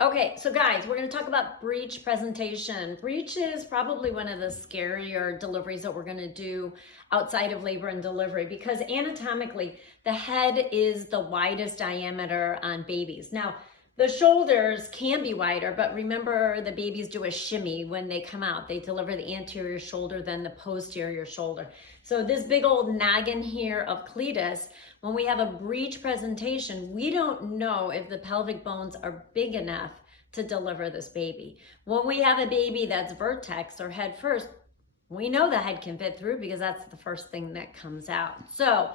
Okay, so guys, we're going to talk about breech presentation. Breech is probably one of the scarier deliveries that we're going to do outside of labor and delivery because anatomically, the head is the widest diameter on babies. Now, the shoulders can be wider, but remember the babies do a shimmy when they come out. They deliver the anterior shoulder, then the posterior shoulder. So this big old noggin here of cletus, when we have a breech presentation, we don't know if the pelvic bones are big enough to deliver this baby. When we have a baby that's vertex or head first, we know the head can fit through because that's the first thing that comes out. So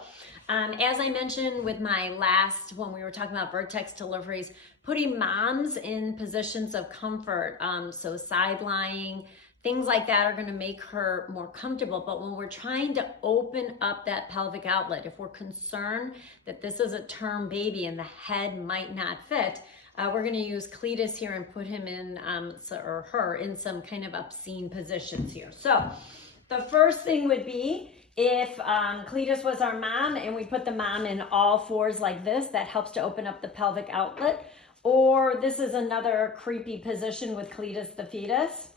as I mentioned with my last, when we were talking about vertex deliveries, putting moms in positions of comfort, so side lying, things like that are going to make her more comfortable. But when we're trying to open up that pelvic outlet, if we're concerned that this is a term baby and the head might not fit, we're going to use cletus here and put him in, or her, in some kind of obscene positions here. So the first thing would be if cletus was our mom and we put the mom in all fours like this, that helps to open up the pelvic outlet. Or this is another creepy position with cletus the fetus,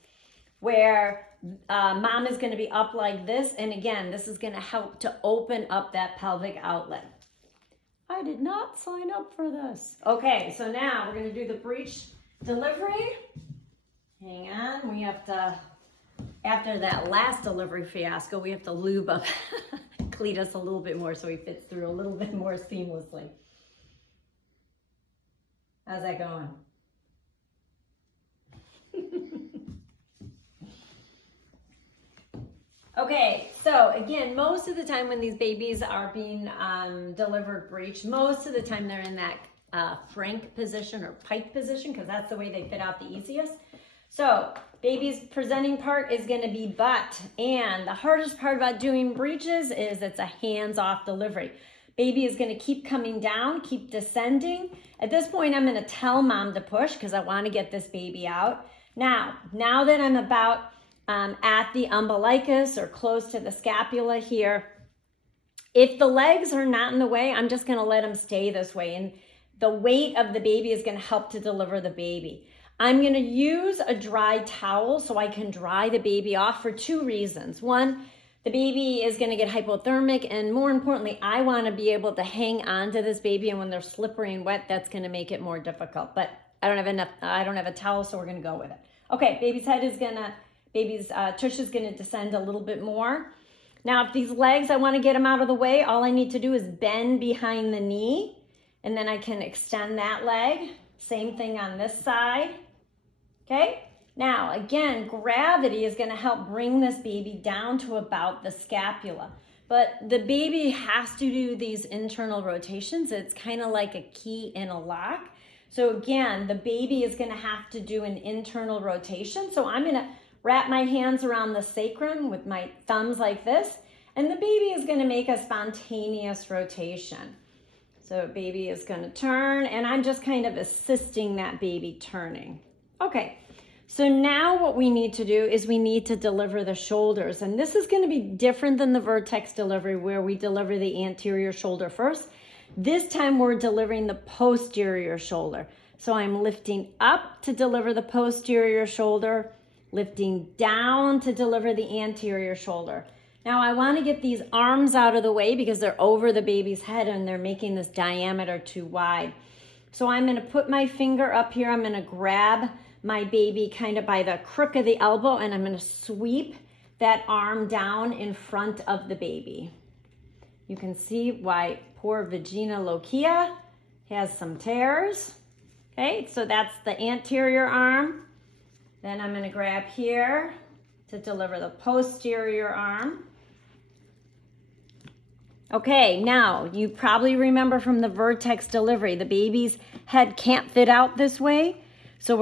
where mom is going to be up like this. And again, this is going to help to open up that pelvic outlet. I did not sign up for this. Okay, so now we're going to do the breech delivery. Hang on, we have to, after that last delivery fiasco, we have to lube up cletus a little bit more so he fits through a little bit more seamlessly. How's that going? Okay, so again, most of the time when these babies are being delivered breech, most of the time they're in that frank position or pike position because that's the way they fit out the easiest. So baby's presenting part is going to be butt, and the hardest part about doing breeches is it's a hands-off delivery. Baby is going to keep coming down, keep descending. At this point, I'm going to tell mom to push because I want to get this baby out. Now that I'm about at the umbilicus or close to the scapula here, if the legs are not in the way, I'm just going to let them stay this way, and the weight of the baby is going to help to deliver the baby. I'm going to use a dry towel so I can dry the baby off for two reasons. One, the baby is going to get hypothermic, and more importantly, I want to be able to hang on to this baby, and when they're slippery and wet, that's going to make it more difficult. But I don't have a towel, so we're going to go with it. Okay, baby's tush is going to descend a little bit more. Now, if these legs, I want to get them out of the way, all I need to do is bend behind the knee, and then I can extend that leg. Same thing on this side. Okay? Now, again, gravity is going to help bring this baby down to about the scapula. But the baby has to do these internal rotations. It's kind of like a key in a lock. So again, the baby is going to have to do an internal rotation. So I'm going to wrap my hands around the sacrum with my thumbs like this, and the baby is going to make a spontaneous rotation. So baby is going to turn, and I'm just kind of assisting that baby turning. Okay, so now what we need to do is we need to deliver the shoulders, and this is going to be different than the vertex delivery where we deliver the anterior shoulder first. This time we're delivering the posterior shoulder. So I'm lifting up to deliver the posterior shoulder, lifting down to deliver the anterior shoulder. Now I want to get these arms out of the way because they're over the baby's head and they're making this diameter too wide. So I'm going to put my finger up here. I'm going to grab my baby kind of by the crook of the elbow, and I'm going to sweep that arm down in front of the baby. You can see why poor vaginal lochia has some tears. Okay, so that's the anterior arm. Then I'm going to grab here to deliver the posterior arm. Okay, now you probably remember from the vertex delivery, the baby's head can't fit out this way. So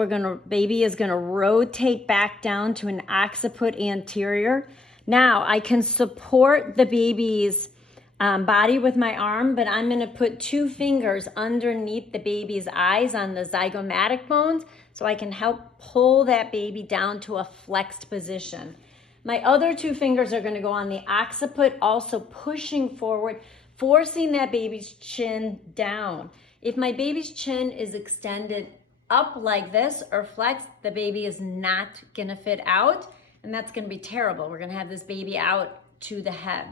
baby is going to rotate back down to an occiput anterior. Now I can support the baby's body with my arm, but I'm going to put two fingers underneath the baby's eyes on the zygomatic bones so I can help pull that baby down to a flexed position. My other two fingers are going to go on the occiput, also pushing forward, forcing that baby's chin down. If my baby's chin is extended up like this or flex, the baby is not gonna fit out, and that's gonna be terrible. We're gonna have this baby out to the head.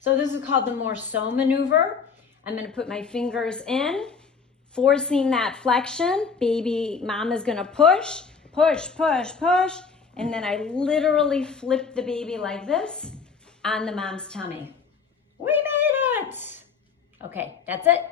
So this is called the Morceau maneuver. I'm gonna put my fingers in, forcing that flexion. Baby, mom is gonna push, push, push, push, and then I literally flip the baby like this on the mom's tummy. We made it! Okay, that's it.